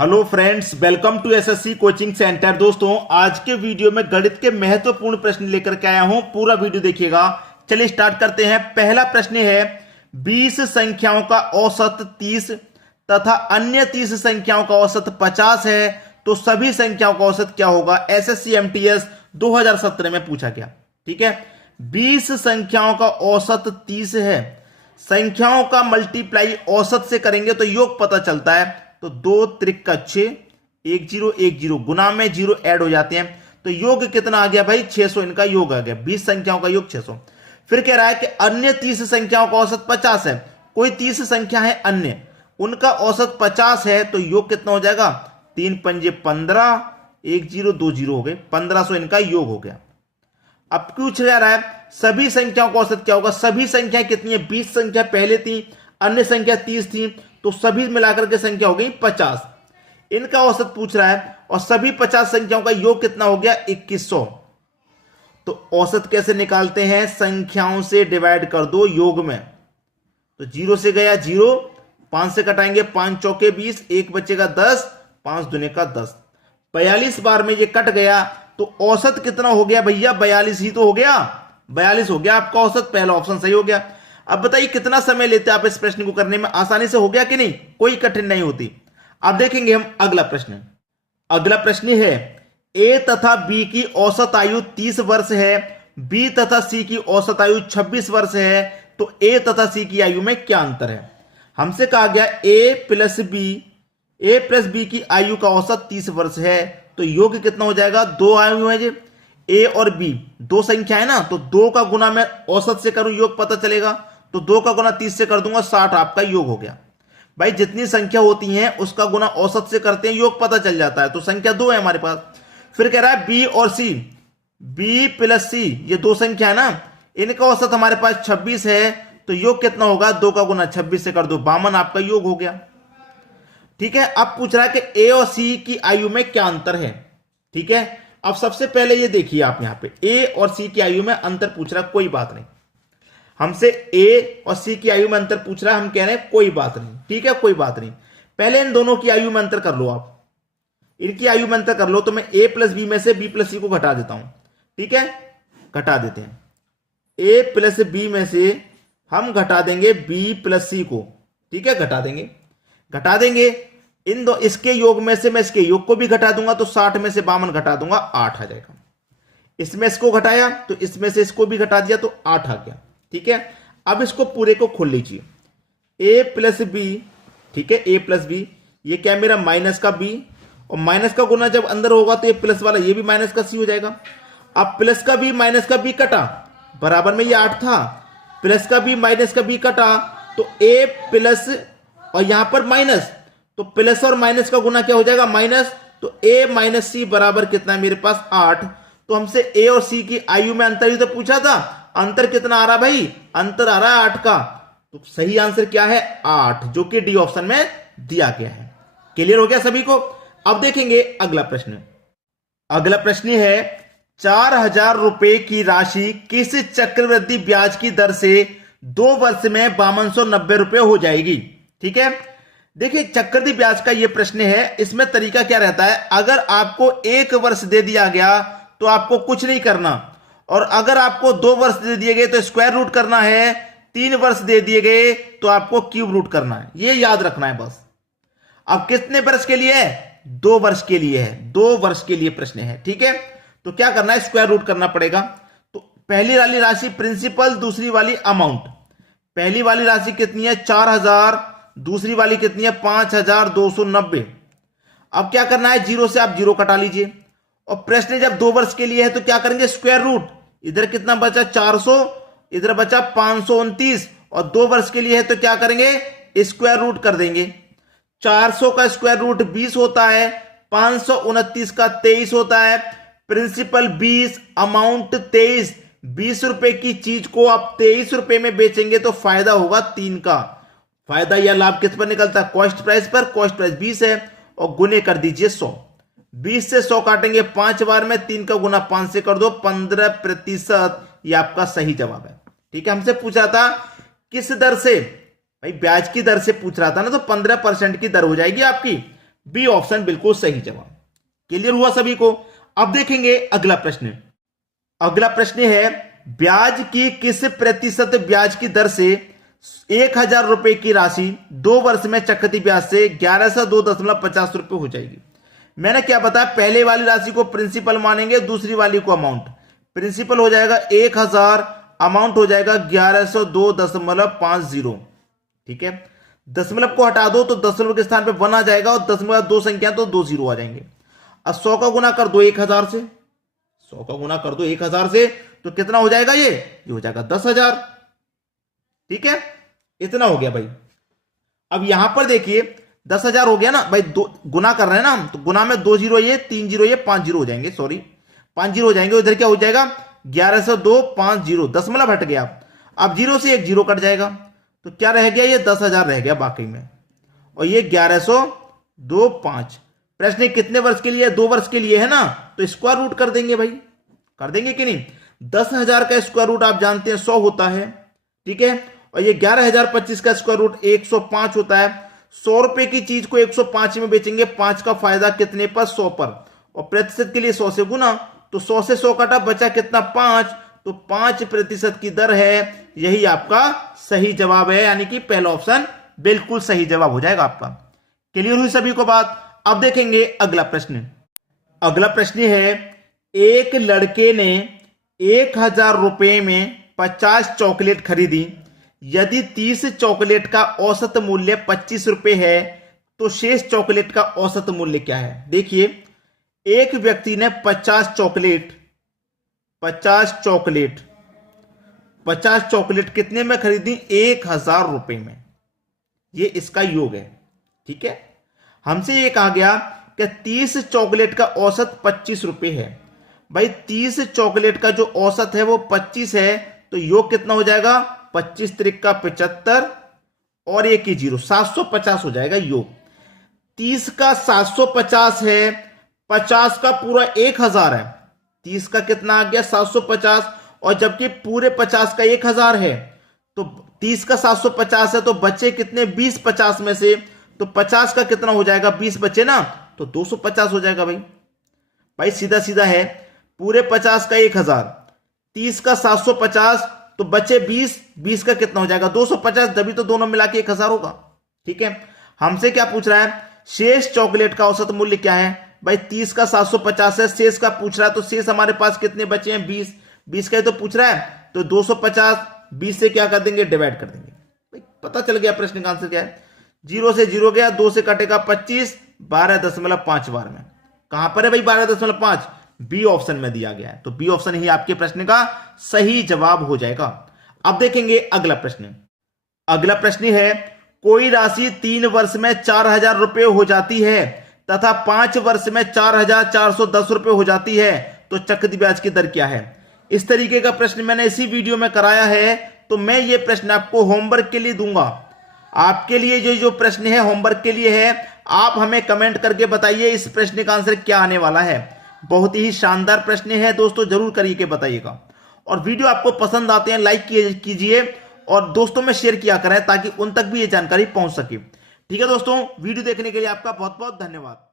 Hello friends, welcome to SSC coaching centre. दोस्तों, आज के वीडियो में गणित के महत्वपूर्ण प्रश्न लेकर के आया हूं। पूरा वीडियो देखिएगा। चलिए स्टार्ट करते हैं। पहला प्रश्न है, 20 संख्याओं का औसत 30 तथा अन्य 30 संख्याओं का औसत 50 है, तो सभी संख्याओं का औसत क्या होगा? एसएससी एमटीएस 2017 में पूछा गया। ठीक है, 20 संख्याओं का औसत 30 है। संख्याओं का मल्टीप्लाई औसत से करेंगे तो योग पता चलता है। तो 2 त्रिक का 6, 1 0 1 0, गुना में 0 ऐड हो जाते हैं, तो योग कितना आ गया भाई? 600 इनका योग आ गया। 20 संख्याओं का योग 600। फिर कह रहा है कि अन्य 30 संख्याओं का औसत 50 है। कोई 30 संख्या है अन्य, उनका औसत 50 है, तो योग कितना हो जाएगा? 3 पंजे 15, 1 0 2 0 हो गए, 1500 इनका योग हो गया। अब पूछ जा रहा है सभी संख्याओं का औसत क्या होगा? सभी संख्याएं कितनी है? 20 संख्या पहले थी, अन्य संख्या 30 थी, तो सभी मिलाकर के संख्या हो गई 50। इनका औसत पूछ रहा है, और सभी 50 संख्याओं का योग कितना हो गया? 2100। तो औसत कैसे निकालते हैं? संख्याओं से डिवाइड कर दो योग में। तो 0 से गया 0, 5 से कटाएंगे, 5 चौके 20, 1 बचेगा 10, 5 दुने का 10। 42 बार में ये कट गया, तो औसत कितना हो गया भैया? 42 ही तो हो गया। 42 हो गया आपका औसत। पहला ऑप्शन सही हो गया। अब बताइए कितना समय लेते आप इस प्रश्न को करने में? आसानी से हो गया कि नहीं? कोई कठिन नहीं होती। अब देखेंगे हम अगला प्रश्न। अगला प्रश्न है, ए तथा बी की औसत आयु 30 वर्ष है, बी तथा सी की औसत आयु 26 वर्ष है, तो ए तथा सी की आयु में क्या अंतर है? हमसे कहा गया ए प्लस बी की आयु का औसत 30 वर्ष है, तो योग कितना हो जाएगा? 2 आयु है जी, ए और बी दो संख्या है ना, तो 2 का गुना मैं औसत से करूं, योग पता चलेगा। तो 2 का गुना 30 से कर दूंगा, 60 आपका योग हो गया। भाई जितनी संख्या होती है उसका गुना औसत से करते हैं, योग पता चल जाता है। तो संख्या 2 है हमारे पास। फिर कह रहा है बी और सी, बी प्लस सी, ये दो संख्या है ना, इनका औसत हमारे पास 26 है, तो योग कितना होगा? 2 का गुना 26 से कर दो, 52 आपका योग हो गया। ठीक है, अब पूछ रहा है कि ए और सी की आयु में क्या अंतर है। ठीक है, अब सबसे पहले ये देखिए आप, यहां पे ए और सी की आयु में अंतर पूछ रहा है, कोई बात नहीं। हमसे ए और सी की आयु में अंतर पूछ रहा है, हम कह रहे हैं कोई बात नहीं। ठीक है, कोई बात नहीं। पहले इन दोनों की आयु में अंतर कर लो आप, इनकी आयु में अंतर कर लो। तो मैं ए प्लस बी में से बी प्लस सी को घटा देता हूं। ठीक है, घटा देते हैं। ए प्लस बी में से हम घटा देंगे बी प्लस सी को। ठीक है, घटा देंगे इन दो, इसके योग में से मैं इसके योग को भी घटा दूंगा, तो 60 में से 52 घटा दूंगा, 8 आ जाएगा। इसमें इसको घटाया तो इसमें से इसको भी घटा दिया, तो 8 आ गया। ठीक है, अब इसको पूरे को खोल लीजिए। ए प्लस बी, ठीक है, ए प्लस बी, ये क्या है मेरा? माइनस का बी, और माइनस का गुना जब अंदर होगा तो ये प्लस वाला ये भी माइनस का सी हो जाएगा। अब प्लस का बी माइनस का बी कटा, बराबर में ये 8 था, प्लस का बी माइनस का बी कटा, तो ए प्लस और यहां पर माइनस, तो प्लस और माइनस का गुना क्या हो जाएगा? माइनस। तो ए माइनस सी बराबर कितना है मेरे पास? 8। तो हमसे ए और सी की आयु में अंतर ही तो पूछा था। अंतर कितना आ रहा भाई? अंतर आ रहा है 8 का। तो सही आंसर क्या है? 8, जो कि डी ऑप्शन में दिया गया है। क्लियर हो गया सभी को? अब देखेंगे अगला प्रश्न। अगला प्रश्न है, 4000 रुपए की राशि किस चक्रवृद्धि ब्याज की दर से 2 वर्ष में 5290 रुपए हो जाएगी? ठीक है, देखिए चक्रवृद्धि ब्याज का यह प्रश्न है। इसमें तरीका क्या रहता है? अगर आपको 1 वर्ष दे दिया गया तो आपको कुछ नहीं करना, और अगर आपको 2 वर्ष दे दिए गए तो स्क्वायर रूट करना है, 3 वर्ष दे दिए गए तो आपको क्यूब रूट करना है। ये याद रखना है बस। अब कितने वर्ष के लिए है? 2 वर्ष के लिए है। 2 वर्ष के लिए प्रश्न है। ठीक है, तो क्या करना है? स्क्वायर रूट करना पड़ेगा। तो पहली वाली राशि प्रिंसिपल, दूसरी वाली अमाउंट। पहली वाली राशि कितनी है? 4000, दूसरी वाली कितनी है? 5290। अब क्या करना है? 0 से आप 0 कटा लीजिए, और प्रश्न जब 2 वर्ष के लिए है तो क्या करेंगे? Square root. इधर कितना बचा? 400, इधर बचा 529, और 2 वर्ष के लिए है तो क्या करेंगे? स्क्वायर रूट कर देंगे। 400 का स्क्वायर रूट 20 होता है, 529 का 23 होता है, प्रिंसिपल 20, अमाउंट 23। 20 रुपए की चीज को आप 23 रुपए में बेचेंगे तो फायदा होगा 3 का। फायदा या लाभ किस पर निकलता है? कॉस्ट प्राइस पर। कॉस्ट प्राइस 20 है, और गुने कर दीजिए 100। 20 से 100 काटेंगे 5 बार में, 3 का गुना 5 से कर दो, 15%। ये आपका सही जवाब है। ठीक है, हमसे पूछा था किस दर से, भाई ब्याज की दर से पूछ रहा था ना, तो 15% की दर हो जाएगी आपकी। बी ऑप्शन बिल्कुल सही जवाब। क्लियर हुआ सभी को। अब देखेंगे अगला प्रश्न। अगला प्रश्न है ब्याज की किस प्रतिशत ब्याज की दर से 1,000 रुपए की राशि 2 वर्ष में चक्रवृद्धि ब्याज से 1102.50 रुपए हो जाएगी। मैंने क्या बताया, पहले वाली राशि को प्रिंसिपल मानेंगे, दूसरी वाली को अमाउंट। प्रिंसिपल हो जाएगा 1,000, अमाउंट हो जाएगा 1102.50। ठीक है, दशमलव को हटा दो तो दशमलव के स्थान पे 1 आ जाएगा और दशमलव 2 संख्या तो 2 जीरो आ जाएंगे। अब 100 का गुना कर दो 1,000 से, 100 का गुना कर दो 1,000 से तो कितना हो जाएगा, ये हो जाएगा 10,000। ठीक है, इतना हो गया भाई। अब यहां पर देखिए 10,000 हो गया ना भाई, गुना कर रहे हैं ना हम, तो गुना में 2 जीरो ये, 3 जीरो ये, 5 जीरो हो जाएंगे, सॉरी 5 जीरो हो जाएंगे। इधर क्या हो जाएगा 1102.50, दशमलव हट गया। अब जीरो से एक जीरो कट जाएगा तो क्या रह गया, ये 10,000 रह गया बाकी में, और ये 1102.5। प्रश्न कितने वर्ष के लिए है, 2 वर्ष के लिए है ना, तो स्क्वायर रूट कर देंगे भाई, कर देंगे कि नहीं। 10,000 का स्क्वायर रूट आप जानते हैं 100 होता है। ठीक है, और ये 11,025 का स्क्वायर रूट 105 होता है। 100 रुपए की चीज को 105 में बेचेंगे, 5 का फायदा कितने पर, 100 पर, और प्रतिशत के लिए 100 से गुना, तो 100 से 100 काटा, बचा कितना 5, तो 5% की दर है। यही आपका सही जवाब है, यानी कि पहला ऑप्शन बिल्कुल सही जवाब हो जाएगा आपका। क्लियर हुई सभी को बात। अब देखेंगे अगला प्रश्न। अगला प्रश्न है एक लड़के ने 1,000 रुपए में 50 चॉकलेट खरीदी। यदि 30 चॉकलेट का औसत मूल्य 25 रुपए है तो शेष चॉकलेट का औसत मूल्य क्या है। देखिए, एक व्यक्ति ने 50 चॉकलेट कितने में खरीदी, 1,000 रुपए में। ये इसका योग है। ठीक है, हमसे ये कहा गया कि 30 चॉकलेट का औसत 25 रुपए है। भाई 30 चॉकलेट का जो औसत है वो 25 है, तो योग कितना हो जाएगा, 25 त्रिक का 75 और एक ही जीरो, 750 हो जाएगा योग। 30 का 750 है, 50 का पूरा 1,000 है, 30 का कितना आ गया 750, और जबकि पूरे 50 का 1,000 है, तो 30 का 750 है, तो बचे कितने 20 50 में से, तो 50 का कितना हो जाएगा, 20 बचे ना, तो 250 हो जाएगा। भाई सीधा सीधा है, पूरे 50 का 1,000, 30 का 750, तो बचे 20 का कितना हो जाएगा 250, तभी तो दोनों मिला के 1,000 होगा। ठीक है, हमसे क्या पूछ रहा है, शेष चॉकलेट का औसत मूल्य क्या है। भाई 30 का 750 है, शेष का पूछ रहा है, तो शेष हमारे पास कितने बचे हैं 20 का ही तो पूछ रहा है, तो 250 20 से क्या कर देंगे, डिवाइड कर देंगे। भाई पता चल गया प्रश्न का आंसर क्या है। 0 से 0 गया, 2 से कटेगा 25, 12.5 बार में। कहां पर है भाई 12.5, बी ऑप्शन में दिया गया है, तो बी ऑप्शन ही आपके प्रश्न का सही जवाब हो जाएगा। अब देखेंगे अगला प्रश्न। अगला प्रश्न है कोई राशि 3 वर्ष में 4,000 रुपए हो जाती है तथा 5 वर्ष में 4,410 रुपए हो जाती है, तो चक्रवृद्धि ब्याज की दर क्या है। इस तरीके का प्रश्न मैंने इसी वीडियो में कराया है, तो मैं ये प्रश्न आपको होमवर्क के लिए दूंगा। आपके लिए जो प्रश्न है होमवर्क के लिए है, आप हमें कमेंट करके बताइए इस प्रश्न का आंसर क्या आने वाला है। बहुत ही शानदार प्रश्न है दोस्तों, जरूर करके बताइएगा। और वीडियो आपको पसंद आते हैं लाइक कीजिए और दोस्तों में शेयर किया करें ताकि उन तक भी ये जानकारी पहुंच सके। ठीक है दोस्तों, वीडियो देखने के लिए आपका बहुत बहुत धन्यवाद।